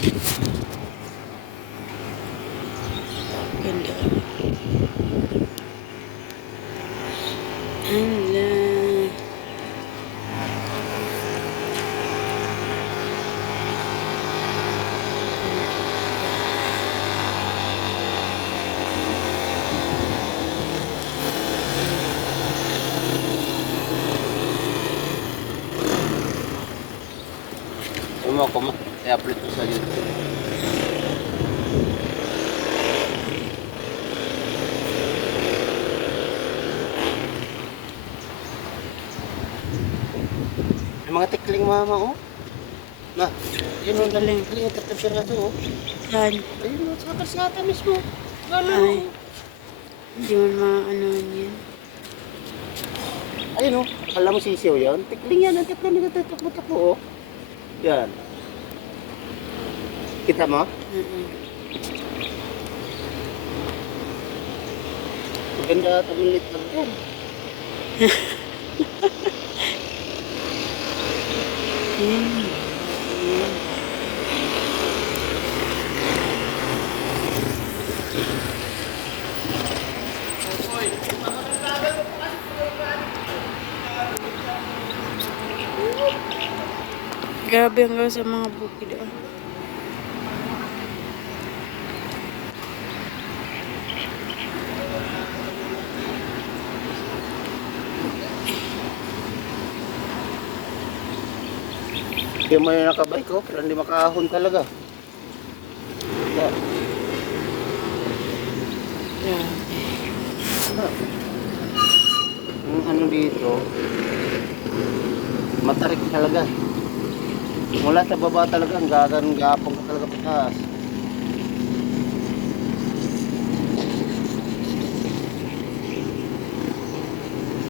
Ganda. Ala. Kuma, i-upload ko sa YouTube. May mga tikling mama, oh. Na, yun ang daling tikling, tatlong piraso, oh. Yan. Ayun, oh, sa karsata mismo. Ay. Gano'n, Hindi mo maanoan yan. ayun, oh. Akala mo sisiyaw yan? Tikling yan, ang tikling nagtatakbo-takbo, oh. Yan. Kita mo? Maganda at umilit lang yan. Yan. Grabe hanggang sa mga bukid ah. Yung may nakabike, oh. Pero hindi makahon talaga. Yan. Grabe. Yung ano dito, matarik talaga. Mula sa baba talaga, ang gapong ka talaga pataas.